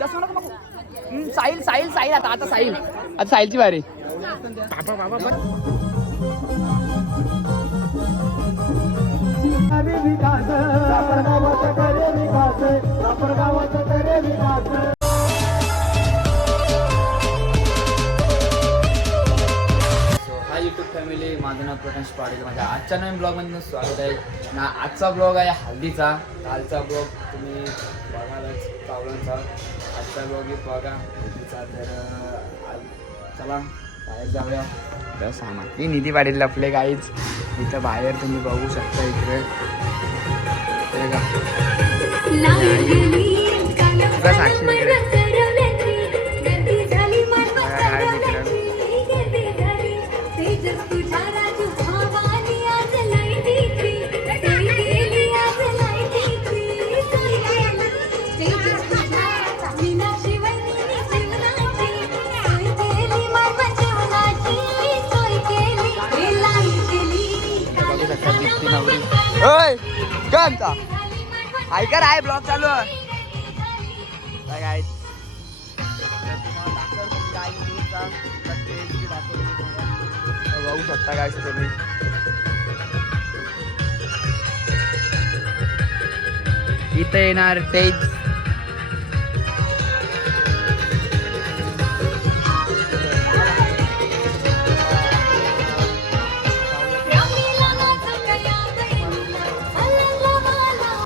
साहिल साहिल साहिल आता साहिल आता साहिलची बारी. यूट्यूब फॅमिली, माझं नाव प्रकाश पाटील. माझ्या आजच्या नवीन ब्लॉगमध्ये स्वागत आहे ना. आजचा ब्लॉग आहे हल्दीचा. कालचा ब्लॉग तुम्ही बघालच चावलांचा. आजचा ब्लॉग आहे बघा हल्दीचा. तर चला बाहेर जाऊया. तर सामान ती निधी पाटील लपले काहीच इथं बाहेर तुम्ही बघू शकता. इकडे साक्षी इकडे ऐकर आहे ब्लॉग चालू आहे. बघू शकता काय तुम्ही. इथं येणार तेज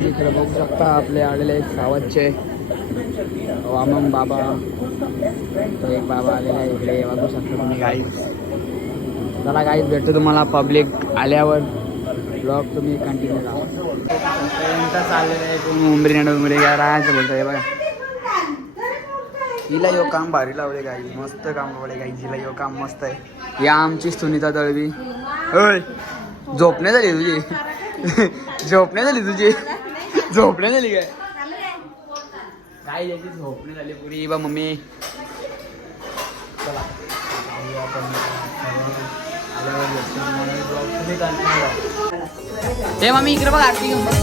इकडे बघू शकता आपले आलेले सावतचे वामन बाबा. तो एक बाबा आलेला आहे इकडे बघू शकता तुम्ही गाईज. चला गाईज भेटतो तुम्हाला पब्लिक आल्यावर. ब्लॉग तुम्ही कंटिन्यू राहा. चाललेलं आहे तुम्ही उमरी ना उमरी काय राहायचं बोलतोय बघा. हिला यो काम भारी लावले गाई. मस्त काम लावले गाई. हिला यो काम मस्त आहे. या आमची सुनीता दळवी. होय झोपणे झाली तुझी. झोपणे झाली तुझी. झोपणे झाली काय काय याची झोपणे झाली पुरी बा मम्मी. चला हे मम्मी इकडे बघ आरती घेऊन बघ.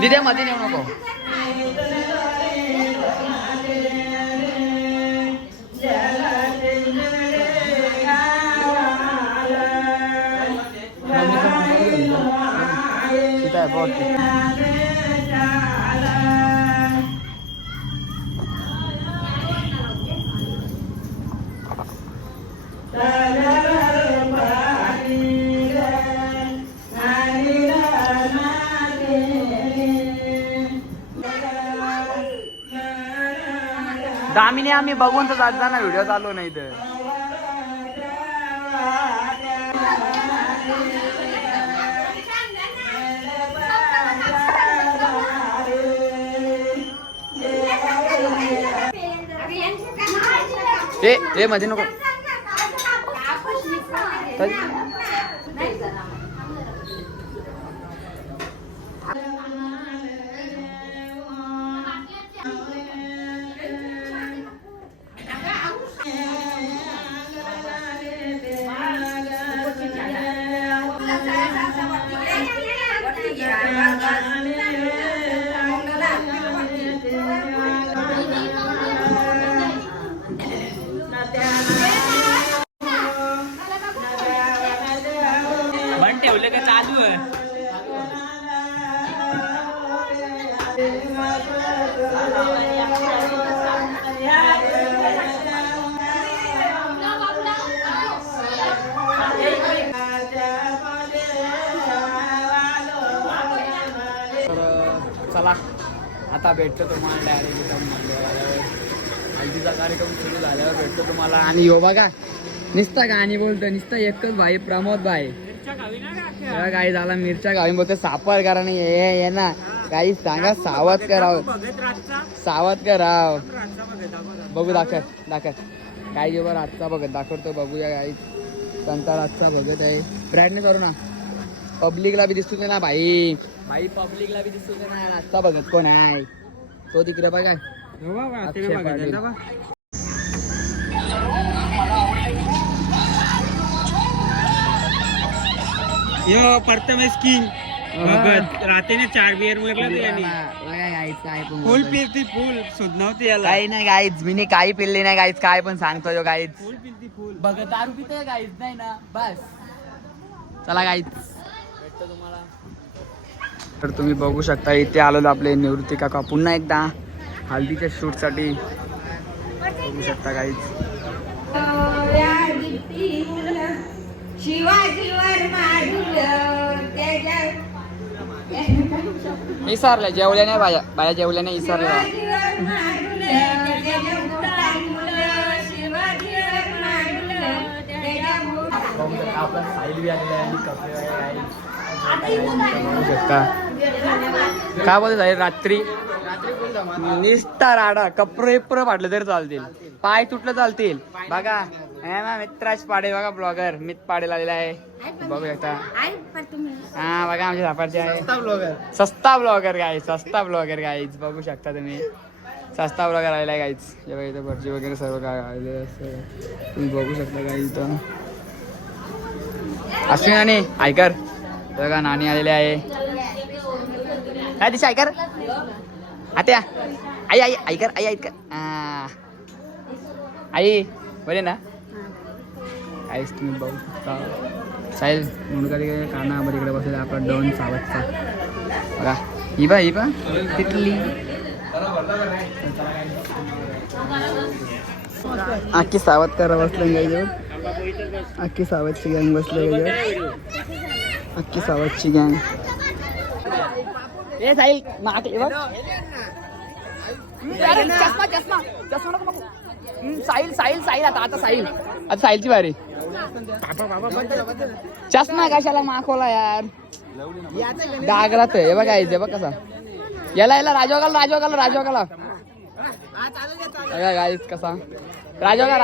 दिद्या मध्ये नेऊ नको. तिथे आहे बहुत. दामिनी आम्ही बघून तर जाताना व्हिडिओ चालू नाही तर ए मध्ये नको ठेवले का चालू आहे चला आता भेटतो तुम्हाला डायरेक्ट हल्दीचा कार्यक्रम सुरू झाल्यावर भेटतो तुम्हाला आणि यो बघा निस्ता गाणी बोलतो निस्ता एकच भाई प्रमोद भाई काही झाला मिरच्या गावी बोलतो सापर करा नाही हे ना काही सांगा सावध कराव सावध कराव बघू दाखव काय जेव्हा रातचा बघत दाखवतो बघूया काही संता रातचा बघत आहे प्रयत्न करू ना पब्लिकला बी दिसतो ना भाई पब्लिकला बी दिसतो ना रातचा बघत कोण आहे तो तिकडे बघा यो प्रथमेश किंग बघत राहते ना 4 बियर मारला फुल पिलती फुल सुध नव्हती याला काही नाही गाईज मी काही पिल्ली नाही गाईज काय पण सांगतो जो गाईज फुल पिलती फुल बघत दारू पितोय गाईज नाही ना बस चला गाईज भेटतो तुम्हाला तर तुम्ही बघू शकता इथे आलेलो आपले निवृत्ती काका पुन्हा एकदा हल्दीच्या शूट साठी बघू शकता गाईज इसरल्या जेवल्या नाही बाया जेवल्या नाही इसरल्या आपला साहिल बी आलेला आहे आणि कपडे बघू शकता काय बोलत आहे रात्री निस्ता राडा कपडे फाटले तरी चालतील पाय तुटलं चालतील बघा मित्राच पाडे बघा ब्लॉगर मित पाडेल आलेला आहे बघू शकता हा बघा आमच्या सापारचे आहे सस्ता ब्लॉगर गाईज बघू शकता तुम्ही सस्ता ब्लॉगर आलेला आहे गाईज जेव्हा इथं भरजी वगैरे सर्व काय आलेले असं तुम्ही बघू शकता गाई इथं अश्विन आणि आयकर बघा नाणी आलेले आहे काय दिशा आयकर आत्या आई आयकर आई बरे ना आईच तुम्ही बघू शकता साहिल मुंडका तिकडे कानामध्ये इकडे बसलेला आपला डॉन सावधचा बघा ही बा तिथली आखी सावध करा बसलं गाईजवळ आखी सावधची गँग बसलं गाईजवळ आखी सावधची गँग ए साहिल मागे बघ चष्मा नको साहिल आता साहिलची बारी चष्मा कशाला माखवला यार डागला तर बघा हे बघ कसा याला राजोगाला गाईस कसा राजोगा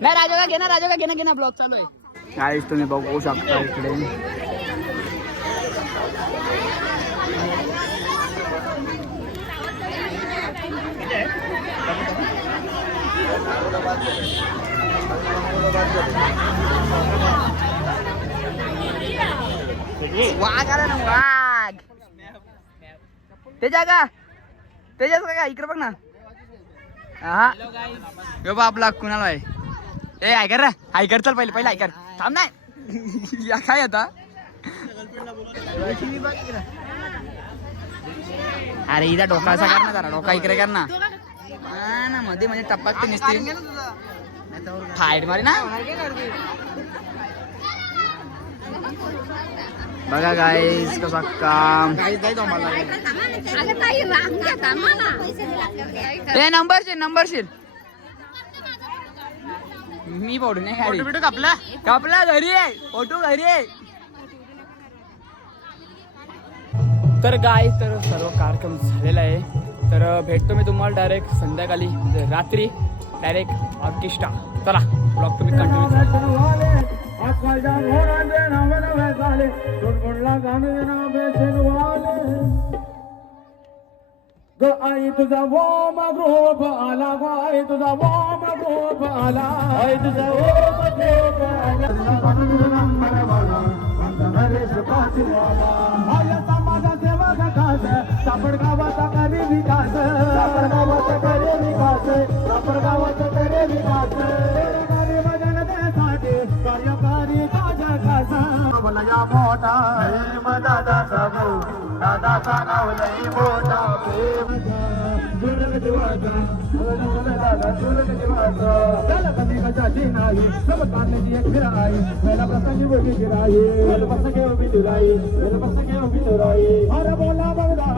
नाही राजोगा घे ना ब्लॉग चालू आहे गाईस तुम्ही बघू शकता इकडे वाघ आला ना वाघ त्याच्या का इकडे बघ ना हा बा आपला कुणाला आहे ए ऐकर रे ऐकर चल पहिले ऐकर थांब नाही या काय आता अरे इथं डोका असा कर ना जरा डोका इकडे कर ना मध्ये म्हणजे टप्पाक ते निसते फाईट मारी ना बघा गाईस कसा काम नंबर शील मी फोटो नाही काढली. कापला कापला घरी आहे फोटो घरी आहे. तर गाय तर सर्व कार्यक्रम झालेला आहे. तर भेटतो मी तुम्हाला डायरेक्ट संध्याकाळी म्हणजे रात्री डायरेक्ट ऑर्केस्ट्रा. चला ब्लॉग तुम्ही कंटिन्यू. आई तुझा वो मगरूप आला आई तुझा वो मगरूप आला आई तुझा वो मगरूप आला समाजा सेवा खास सापड गावाचा करे विकास सापड गावाचा करे विकास सापड गावाचा करे विकास भजन देसाठी कार्यकारी ताजा खासा बोलया मोठा दादा सबू दादाचा नाव लई मोठा नाही सब काढण्याची एक फिर आई पहिला प्रसंगी उभी फिराई पहिला प्रसंगी उभी फिराई पहिला प्रसंगी उभी फिराई अरे बोला बघा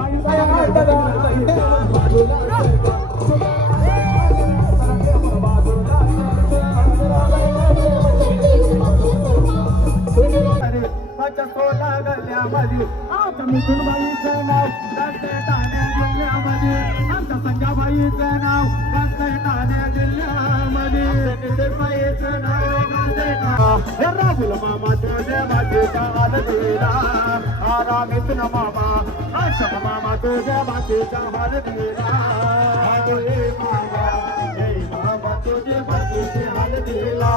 माझ्या सोला गल्ल्यामध्ये आमच्या मिथुनबाईचं नाव गाजतंय ठाणे जिल्ह्यामध्ये आमच्या संध्याबाईचं नाव गाजतंय ठाणे जिल्ह्यामध्ये नितेशबाईचं नाव गाजतंय राहुल मामा तुझ्या बाजीचा हलदीला आरा मिथुन मामा आशा मामा तुझ्या बाजीचा हलदीला मामा तुझ्या बाजीची हलदीला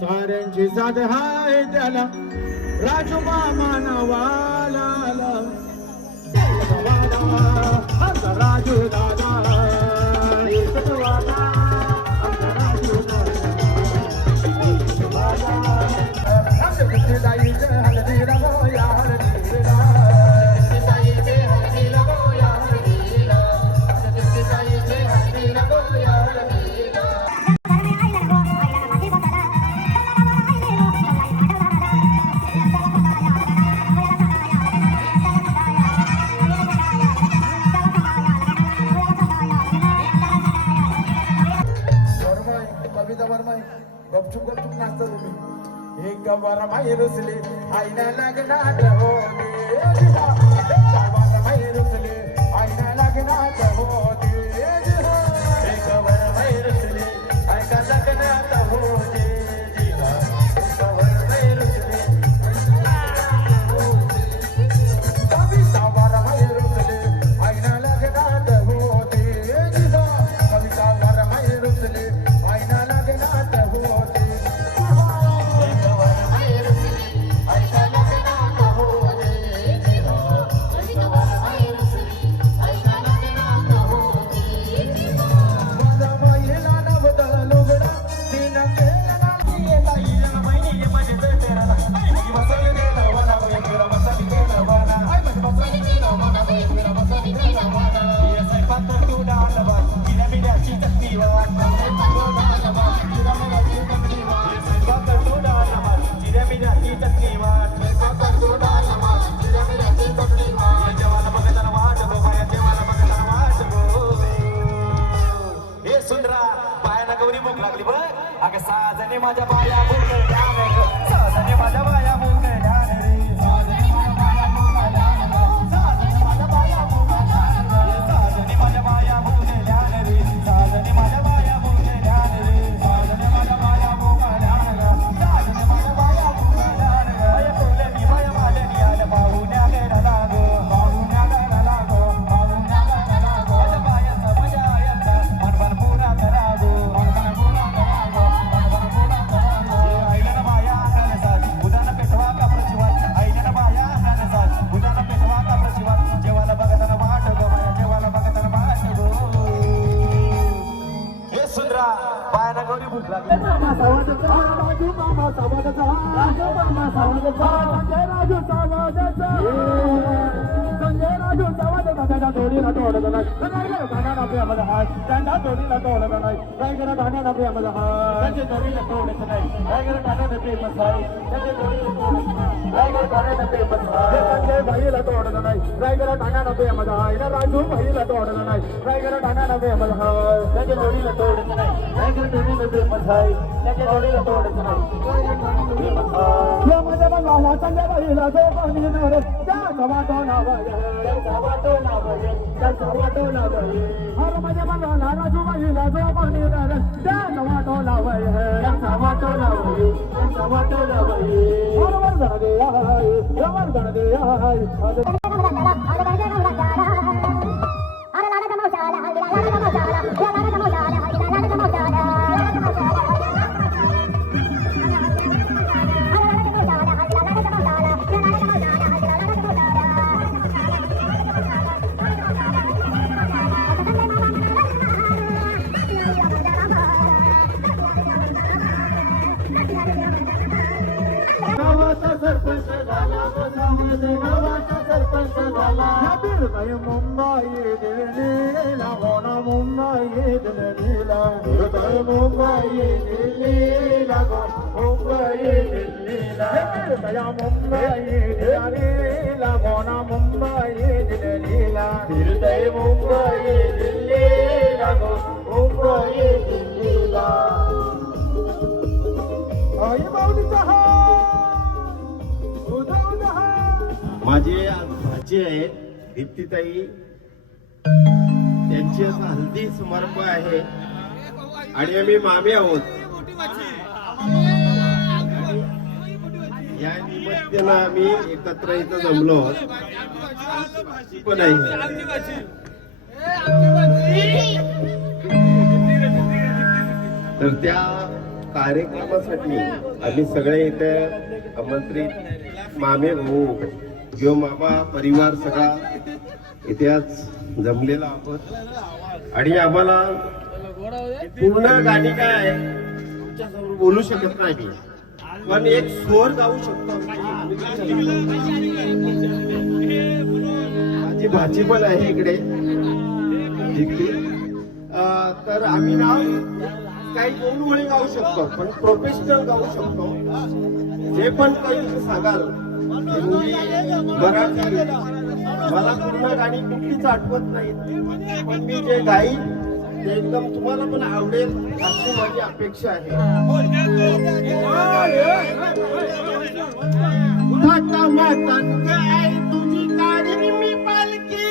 साऱ्यांची साथ हाय त्याला राजू मामा नावाला राजू दादा गपचूप गपचूप नाचता तुम्ही एक गवारा माई रुसले आईना लागणार होते गवारा माई रुसले आईना लागणार होते एक गवारा माई रुसले आईना लागणार होते गवारा माई रुसले कविता वारा माई रुसले आईना लागणार होते कविता वारा माई रुसले आईना लागणार माझ्या बाया मुंगळ्या रे साजने माझ्या बाया मुंगळ्या रे साजने माझ्या बाया मुंगळ्या साजने माझ्या बाया मुंगळ्या साजने माझ्या बाया मुंगळ्या रे साजने माझ्या बाया मुंगळ्या रे साजने माझ्या बाया मुंगळ्या साजने माझ्या बाया मुंगळ्या बाया फुले मी बाया माले मी आले पाहुण्या गेला लागो पाहुण्या गेला लागो पाहुण्या गेला लागो माझ्या बायाचा मजा येता मनभर पुरा करागो मनभर पुरा करागो मनभर पुरा करागो आईला ना बाया आकाने साथ उदाना पेटवा का प्रशिवात आईला ना बाया आकाने साथ उदाना पेटवा का प्रशिवात जेवाला बघताना वाट गो माया जेवाला बघताना वाट गो हे सुंदरा बायाना गौरी भूक लागली मामा सावंतचा राजू मामा सावंतचा राजू मामा सावंतचा संजय राजू सावंतचा संजय राजू सावंतचा त्याच्या जोडीला तोडलं नाही रायगड गाण्याला प्रेमाचा हात त्यांच्या जोडीला तोडलं नाही रायगड गाण्याला प्रेमाचा हात त्यांच्या जोडीला तोडायचं नाही रायगड गाण्याला प्रेमाचा आहे त्यांच्या जोडीला तोडायचं नाही रायगड गाण्याला प्रेमाचा आहे संजय भाईला तोडलं नाही रायगड गाण्याला प्रेमाचा आहे राजू भाईला तोडलं नाही रायगड गाण्याला प्रेमाचा आहे त्यांच्या जोडीला तोडायचं नाही रायगड जोडीला प्रेमाचा आहे त्याच्या जोडीला तोडायचं नाही माझ्या बंगाला संजय भाईला जो पाणी नवर त्याचा वाटो नावय त्याचा वाटो नावय त्याचा वाटो नावय हर माझ्या बंगाला राजू भाईला जो पाणी नवर त्याचा वाटो नावय त्याचा वाटो नावय त्याचा वाटो नावय हर वर्धन दे आय वर्धन दे आय गावाचा सरपंच झाला गावाचा सरपंच झाला हृदय मुंबई दिल्लीला होना मुंबई दिल्लीला हृदय मुंबई दिल्लीला मुंबई दिल्लीला हृदय मुंबई दिल्लीला होना मुंबई दिल्लीला हृदय मुंबई दिल्लीला मुंबई दिल्लीला आई बाऊलीचा हा माझे भाचे आहेत दीप्तीताई त्यांची असं हल्दी समारंभ आहे आणि आम्ही मामे आहोत या निमित्तानं आम्ही एकत्र इथं जमलो आहोत पण आहे तर त्या कार्यक्रमासाठी आम्ही सगळे इथे आमंत्रित मामे भाऊ किंवा मामा परिवार सगळा इथे आज जमलेला आहोत आणि आम्हाला पूर्ण गाणी काय आहे तुमच्यासमोर बोलू शकत नाही पण एक स्वर गाऊ शकतो माझी भाची पण आहे इकडे तर आम्ही ना काही 2 ओळी गाऊ शकतो पण प्रोफेशनल गाऊ शकतो जे पण काही सांगाल हिंदी मराठी मला पूर्ण गाणी कुठलीच आठवत नाहीत पण मी जे गाईन ते एकदम तुम्हाला पण आवडेल अशी माझी अपेक्षा आहे माता माता गाय तुझी काढी मी पालखी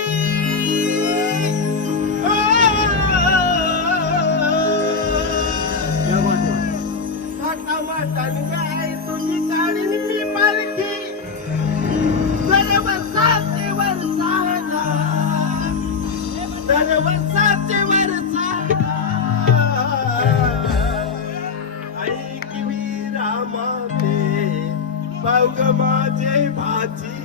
माता माता गाय तुझी काढी मी पालखी दरवर्षाचे वर्षाला दरवर्षाचे वर्षाला ऐक मी रामाने बाग माझे भाजी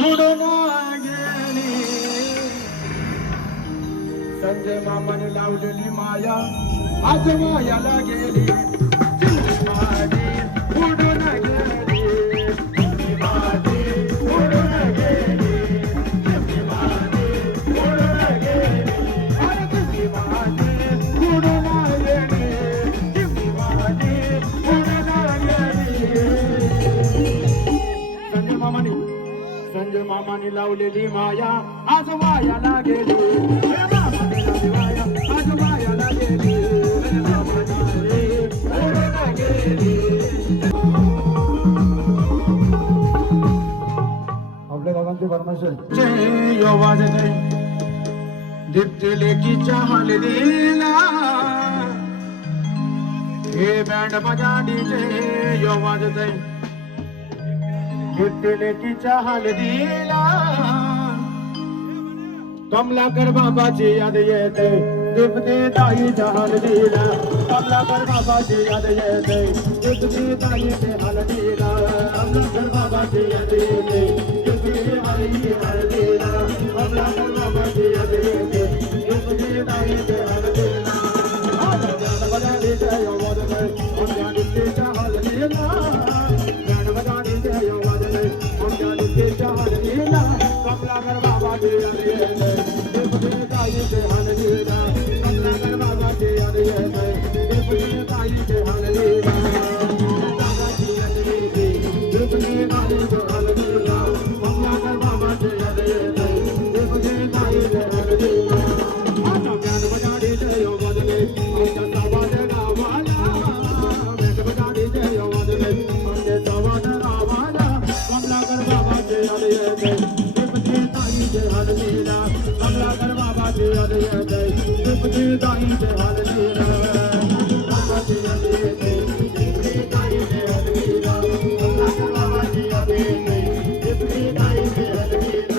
उडून गेली संजय मामाने लावलेली माया आज मायाला गेली चिंधी माझी उडून गेली चिंधी माझी उडून गेली चिंधी माझी उडून गेली अरे चिंधी माझी उडून गेली चिंधी माझी उडून गेली संजय मामाने लावलेली माया आज मायाला गेली मामाने लावली माया आज मायाला गेली आपल्या दादांची परमेश्वर आवाज नाही दीप्ती लेकीच्या हलदीला हे बँड बजा डीजे आवाज नाही लेकीच्या हलदीला कमलाकर बाबाची याद येते दीप्ती ताईच्या हलदीला कमलाकर बाबाची याद येते दीप्ती ताईच्या हलदीला कमलाकर बाबाची याद येते दीप्ती ताईच्या हलदीला कमलाकर बाबाची याद येते दीप्ती ताईच्या हलदीला ज्ञान बजाडी जय वादने ज्ञान दीप्तीच्या हलदीला ज्ञान बजाडी जय वादने ज्ञान दीप्तीच्या हलदीला कमलाकर बाबाची याद येते दीप्ती ताईच्या हलदीला कमलाकर बाबाची याद येते दीप्ती ताईच्या हलदीला बाबाची याद येते दीप्ती ताईच्या हलदीला कमलाकर बाबाची याद येते दीप्ती ताईच्या हलदीला आता ज्ञान बजाडी जय वादने आमच्या सावध गावाला ज्ञान बजाडी जय वादने आमच्या सावध गावाला कमलाकर बाबाची याद येते दीप्ती ताईच्या हलदीला कमलाकर बाबाची याद येते दीप्ती ताईच्या हलदीला बाबाची याद येते दीप्ती ताईच्या हलदीला कमलाकर बाबाची याद येते दीप्ती ताईच्या हलदीला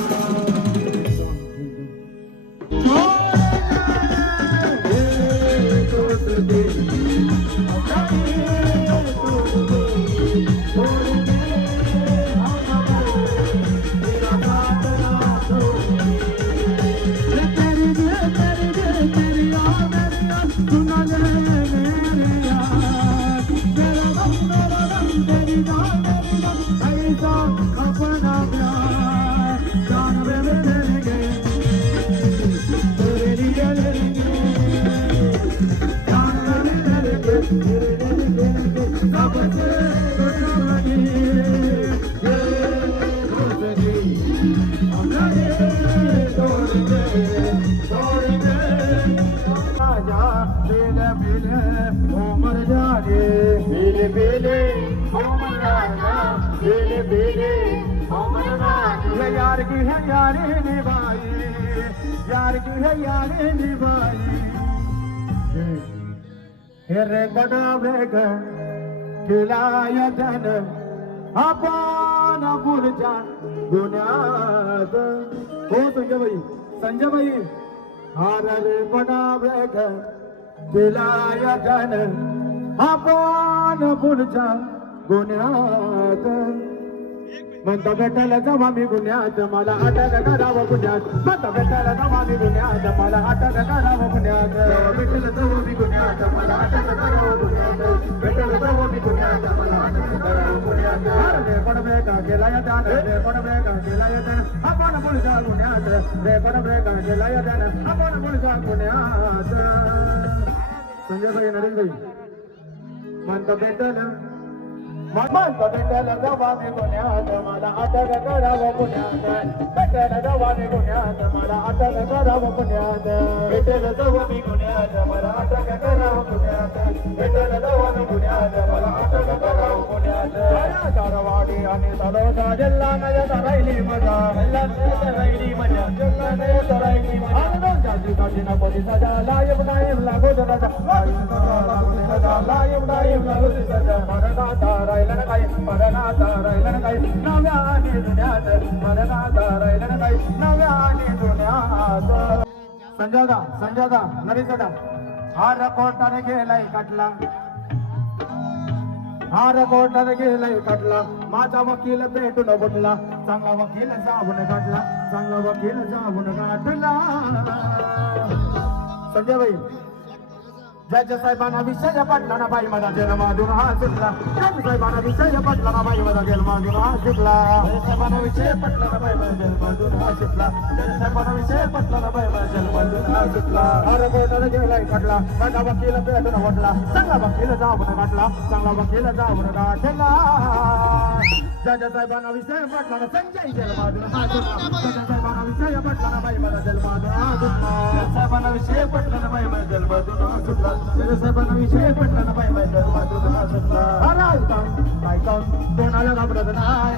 यार की है यारी निभाई यार की है यारी निभाई हेरे बनावे खिलाया जन आपण पुढच्या गुन्ह्यात हो संजय बाई हार रे बनावे खिलाया जन आपण पुढच्या गुन्ह्यात म्हणता भेटायला जावा मी गुन्ह्यात मला अटक करावं गुन्ह्यात म्हणता भेटायला जावा मी गुन्ह्यात मला अटक करावं गुन्ह्यात भेटायला जावा मी गुन्ह्यात मला अटक करावं गुन्ह्यात भेटायला जावा मी गुन्ह्यात मला अटक करावं गुन्ह्यात रे पण ब्रेका केला या त्यान रे पण ब्रेका केला या त्यान आपण पुढच्या गुन्ह्यात रे पण ब्रेका केला या त्यान आपण पुढच्या गुन्ह्यात संजय भाई नरेश भाई म्हणता भेटायला भेटायला जावा मी गुन्ह्यात मला अटक करावं गुन्ह्यात भेटायला जावा मी गुन्ह्यात मला अटक करावं गुन्ह्यात भेटायला जावा मी गुन्ह्यात मला अटक करावं गुन्ह्यात भेटायला जावा मी गुन्ह्यात मला अटक करावं गुन्ह्यात चारवाडी आणि तलोजा जिल्हा नया राहिली मजा राहिली मजा जिल्हा नया राहिली मजा जाती काठी ना पोलीस सजा लायब नायब लागो सजा लायब नायब लागो सजा मरणाचा राहिला ना काही मरणाचा राहिला ना काही नव्या आणि जुन्यात मरणाचा राहिला ना काही नव्या आणि जुन्यात संजयदा नरेशदा हा कोर्टाने गेलाय काटला हार कोर्टात गेलाय कटला माझा वकील भेटून बुटला चांगला वकील जाऊन काढला चांगला वकील जाऊन काढला संजय भाई जज साहेबांना विषय पटला ना बाई माझा जन्माधून हा सुटला जज साहेबांना विषय पटला ना बाई माझा जन्माधून हा सुटला जज साहेबांना विषय पटला ना बाई माझा जन्माधून हा सुटला जज साहेबांना विषय पटला ना बाई माझा जन्माधून हा सुटला अरे कोर्टाला गेलाय खटला माझा वकील भेटून वटला चांगला वकील जाऊन काढला चांगला वकील जाऊन काढला जज साहेबांना विषय पटला ना संजय जन्माधून हा सुटला जज साहेबांना विषय पटला ना बाई माझा जन्माधून हा सुटला जज साहेबांना विषय पटला ना बाई माझा जन्माधून हा सुटला साहेबांना विषय पटला ना बाई माझ्या मातृभूमीला सुटला काय काम कोणाला घाबरत नाही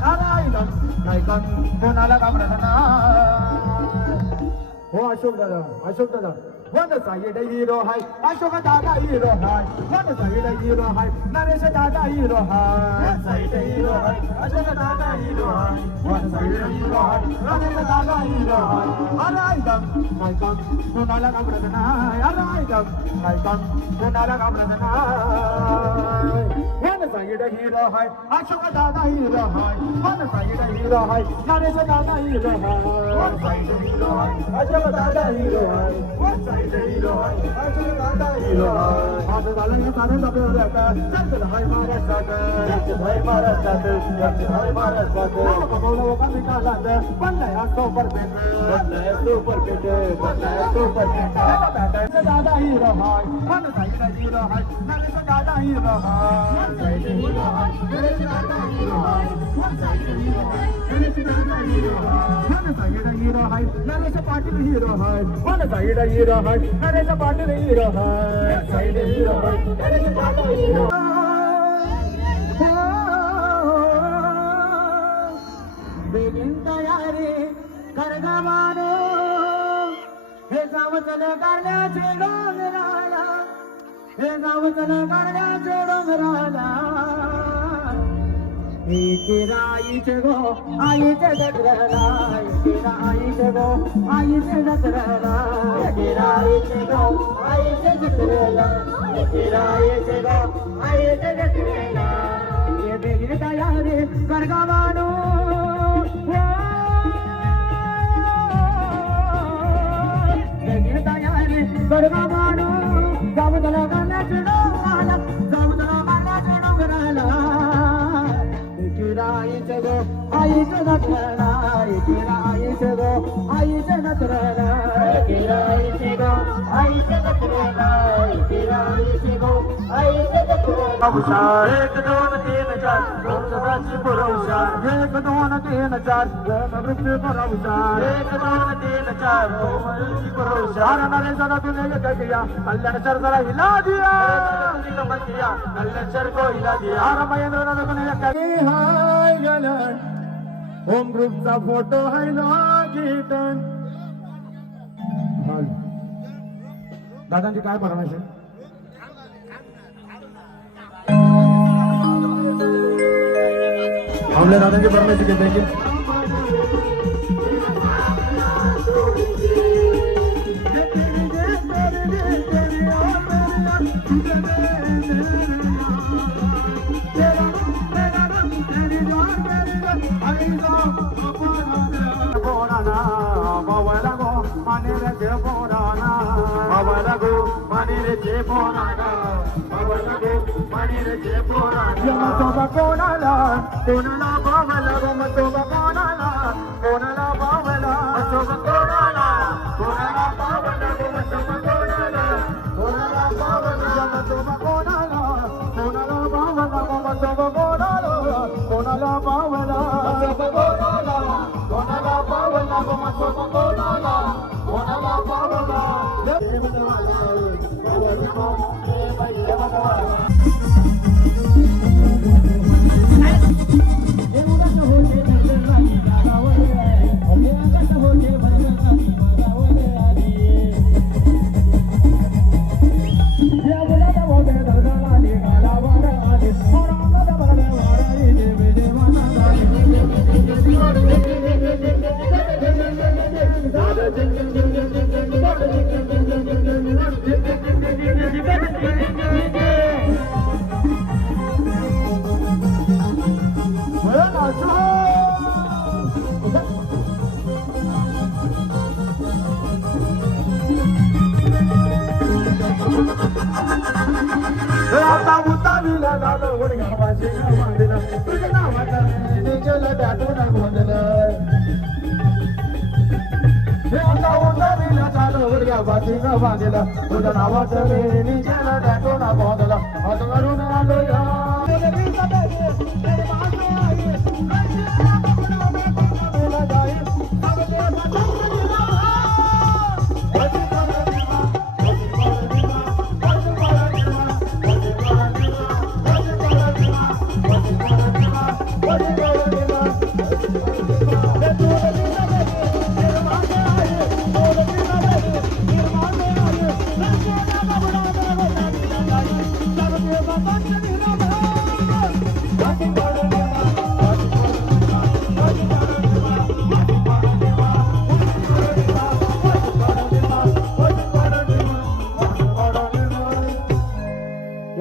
काय काम कोणाला घाबरत नाही हो अशोक दादा वन साइड हिरो हाय अशोक दादा हिरो हाय वन साइड हिरो हाय नरेश दादा हिरो हाय वन साइड हिरो हाय अशोक दादा हिरो हाय वन साइड हिरो हाय नरेश दादा हिरो हाय अरे काय काम कोणाला घाबरत नाही अरे काय काम कोणाला घाबरत नाही वन साइड हिरो हाय अशोक दादा हिरो हाय वन साइड हिरो हाय नरेश दादा हिरो हाय वन साइड हिरो हाय अशोक दादा हिरो हाय वन साइड हिरो हाय अशोक दादा हिरो हाय आज झालं हे सारे दबेवर येतात चल हाय महाराष्ट्रात हाय महाराष्ट्रात हाय महाराष्ट्रात बोला वो का निकाला दे बनला सुपर पेट बनला सुपर पेट बनला सुपर पेट दादा हिरो हाय वन साइड हिरो हाय नरेश दादा हिरो हाय वन साइड हिरो हाय नरेश दादा हिरो हाय वन साइड हिरो हाय नरेश दादा हिरो हाय वन साइड हिरो हाय नरेश पाटील हिरो हाय वन साइड हिरो हाय नरेश पाटील हिरो हाय साइड हिरो हाय नरेश पाटील हिरो बेगिन तयारी करगावानो हे गावचल करण्याचे डोंगराला हे गावचल करण्याचे डोंगराला आईचे गो आईचे जगरला आईचे गो आईचे जगरला आईचे गो आईचे जगरला आईचे गो आईचे जगरला ये बेगिन तयारी करगावानो बेगिन तयारी करगावानो गावचल करण्याचे डोंगराला गावचल करण्याचे डोंगराला आईचे गो आईचे नकरला आईचे गो आईचे नकरला आईचे गो आईचे नकरला आईचे गो आईचे नकरला हुशार 1 2 3 4 वंशजाची पुरवशार 1 2 3 4 वंशजाची पुरवशार 1 2 3 4 वंशजाची पुरवशार नरेश दादा तूने ये किया कल्याण सर जरा हिला दिया कल्याण सर को हिला दिया महेंद्र दादा तूने ये हाय गलन होम ग्रुपचा फोटो हाय लागीटन दादांची काय फरमाईश आहे आपल्या दादांची फरमाईश घेते की कोणाला कोणाला बावला गो मसोबा कोणाला कोणाला बावला मसोबा कोणाला कोणाला बावला गो मसोबा कोणाला कोणाला बावला मसोबा कोणाला कोणाला बावला गो मसोबा कोणाला कोणाला बावला मसोबा कोणाला कोणाला बावला गो मसोबा कोणाला कोणाला बावला आता उताविला झालं वडगावाची बांधलं तुझ्या नावाचं निजलं त्यातून गोंधलं आता उताविला झालं वडगावाची बांधलं तुझ्या नावाचं निजलं त्यातून गोंधलं असं करून आलो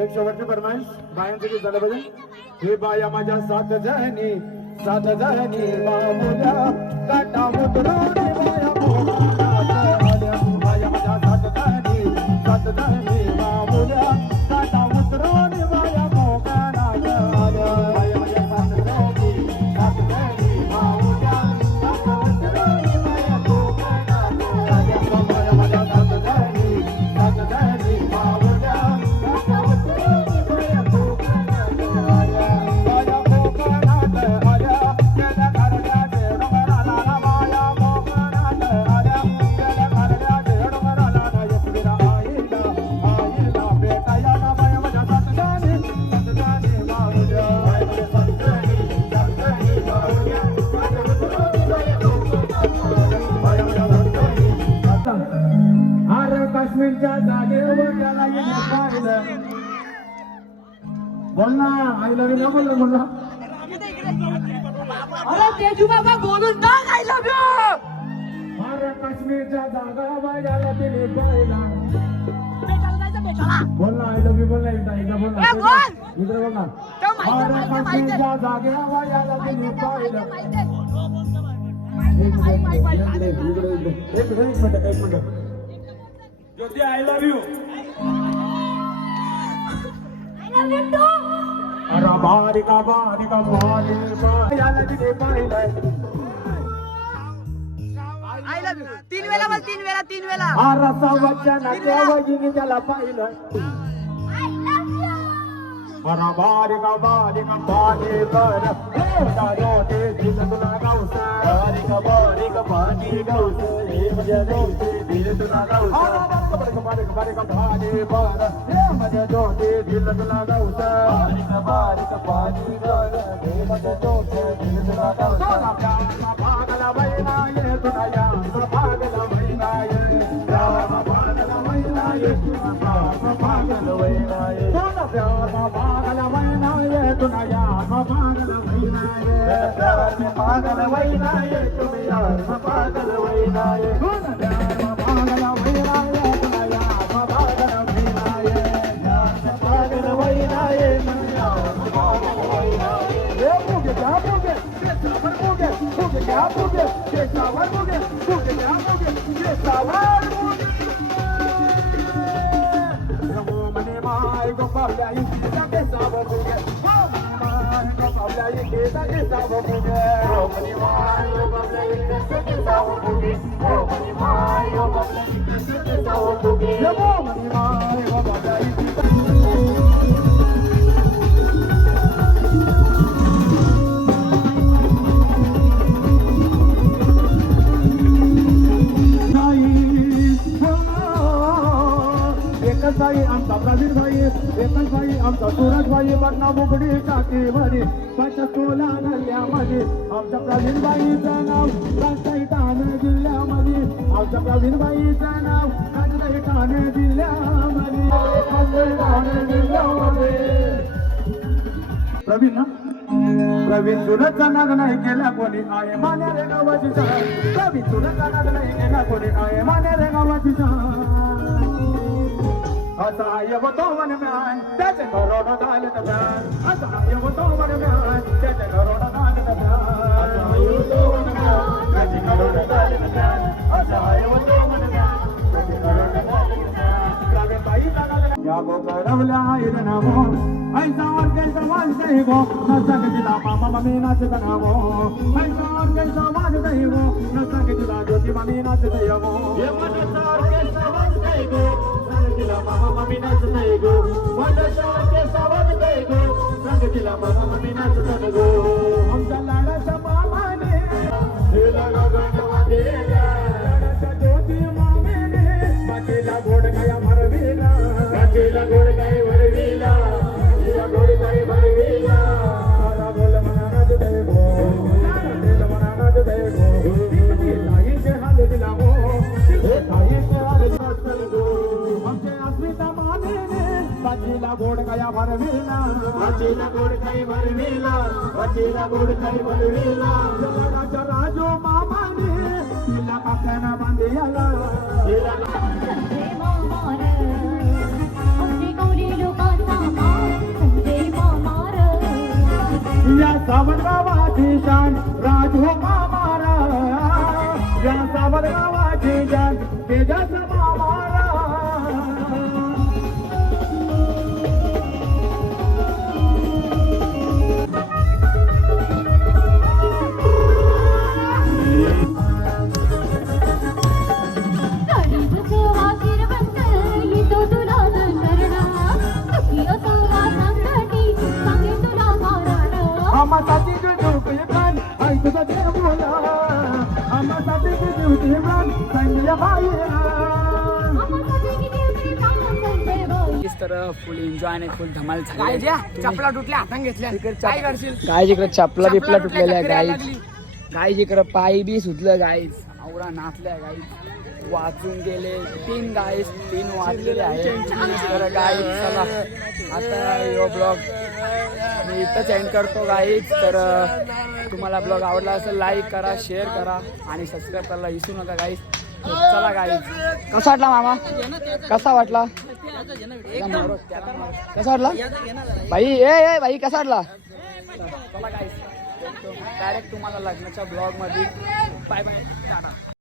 एक शेवटची फरमाईश बायांचं गीत झालं पाहिजे हे बाया माझ्या सात जणी बाबुल्या काटा मुद्रून बाया मोहनात बाया माझ्या सात जणी बाबुल्या काटा मुद्रून बाया मोहनात बाया माझ्या सात जणी बाबुल्या काटा मुद्रून बाया मोहनात बाया माझ्या सात जणी बाबुल्या काश्मीरच्या जागेवर त्याला पाहिलं बोल ना आई लव्ह यू बोल बोल ना अरे तेजू बाबा बोलून ना आय लव्ह यू अरे काश्मीरच्या जागा बाजाला तिने पाहिला बेटाला जायचं बेटाला बोल ना आई लव्ह यू बोल ना एकदा बोल ना ए, बोल. इकडे बोल ना तो माहिती अरे माहिती काश्मीरच्या जागेवर बाजाला तिने पाहिलं एक minute Jyoti I love you अरे बारिका याला तिने पाहिलं आय लव्ह यू तीन वेळा बोल तीन वेळा रसा वचन देवजीने त्याला पाहिलं अरे बारिका पाणी कर ते दिल तुला गावस बारिका पाणी गावस हे माझ्या गावचे दिल तुला गावस बारिका पाणी कर हे माझ्या गावचे दिल तुला गावस बारिका पाणी कर हे माझ्या गावचे दिल तुला गावस भागला बैना ये तुला या भागला बैना ये भागला बैना ये भागला बैना ये भागला बैना ये तुला या भागला बैना ये भागला बैना ये तुला या भागला बैना ये भागला बैना ये तुला या भागला बैना ये भागला बैना ये तुला या भागला बैना ये मुगे क्या मुगे सावर मुगे मुगे क्या मुगे सावर मुगे मुगे क्या मुगे सावर मुगे मने माय को पावलाई के सावर मुगे माय को पावलाई के सावर मुगे मने माय को पावलाई के सावर मुगे मने माय को पावलाई के सावर मुगे मने माय को पावलाई भाई आमचा प्रवीण भाई एकच भाई आमचा सूरज भाई बन्ना बुगडी टाकीवरी पचतोला गल्ल्यामध्ये आमच्या प्रवीण बाईचं नाव राजशाही ठाणे जिल्ह्यामध्ये आमच्या प्रवीण बाईचं नाव राजशाही ठाणे जिल्ह्यामध्ये ठाणे जिल्ह्यामध्ये प्रवीण ना प्रवीण सुरतचा नाग नाही केला कोणी आहे मान्या रे गावाची प्रवीण सुरतचा नाग नाही केला कोणी आहे मान्या रे गावाची असा येतो मन म्यान त्याचे घरोडा घालत म्यान असा येतो मन म्यान त्याचे घरोडा घालत म्यान असा येतो मन म्यान त्याचे घरोडा घालत म्यान असा येतो मन म्यान त्याचे घरोडा घालत म्यान प्रवीण बाई या नाचनावो ऐसा और कैसा वाजतय गो नसंग जिला मामा मम्मी नाचनावो ऐसा और कैसा वाजतय गो नसंग जिला ज्योती मम्मी नाचतय गो हे मनसा और कैसा वाजतय गो संग जिला मामा मम्मी नाचतय गो मनसा और कैसा वाजतय गो संग जिला मामा मम्मी नाचतय गो आमच्या लाडाच्या मामाने हे लगा गणवादेला लाडाच्या ज्योती मामेने बाकीला गोड काय भरविला बाकीला गोड काय भरविला हिला गोड काय भरविला सारा बोल मनात देगो सारा दिल मनात देगो तिची ताईचे हाल दिला हो हे ताईचे हाल दिला गो आमचे अस्मिता मामेने बाकीला गोड काय भरविला बाकीला गोड काय भरविला बाकीला गोड काय भरविला लाडाच्या राजो मामाने तिला काकाना बांधियाला हिला संजय मामार आमचे गौरी लोकांचा मान संजय मामार या सावरगावाची शान राजू मामारा या सावरगावाची जान तेजाचा मामारा काळीज सेवा श्रीमंत येतो तुला दंडरणा सुखी असो वासांसाठी सांगे तुला मारण आम्हासाठी तुझी प्राण आई तुझा देव बोला आम्हासाठी तुझी प्राण संजय बाई आम्हासाठी किती उतरी सांगा संजय बाई इस तरह फुल एन्जॉय आणि फुल धमाल झाली चपला तुटल्या हातान घेतल्या काय करशील गाय जिकडे चपला बिपला तुटलेल्या चक्कर गाईज गाय जिकडे पायी बी सुटलं गाईज आवडा नाचल्या गाईज वाचून गेले 3 गाईज 3 वाचलेले आहेत तर गाईज चला आता यो ब्लॉग मी इथंच एंड करतो गाईज तर तुम्हाला ब्लॉग आवडला असेल लाईक करा शेअर करा आणि सबस्क्राईब करायला विसरू नका गाईज चला गाईज कसा वाटला मामा कसा वाटला कसा वाटला भाई ए भाई कसा वाटला चला गाईज डायरेक्ट तुम्हाला लग्नाच्या ब्लॉग मध्ये बाय बाय